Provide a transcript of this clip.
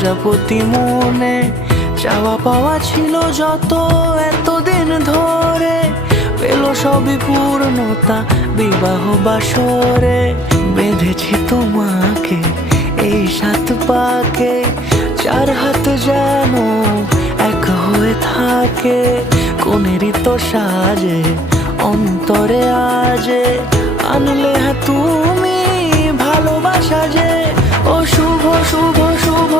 প্রজাপতি মনে চাওয়া পাওয়া ছিল যত এতদিন ধরে, পেল সবই পূর্ণতা বিবাহ বাসরে। বেঁধেছি তোমাকে এই 7 পাকে, 4 হাত যেন এক হয়ে থাকে। কোনেরই তো সাজে অন্তরে আজে আনলে হ্যাঁ তুমি ভালোবাসা যে। ও শুভ শুভ শুভ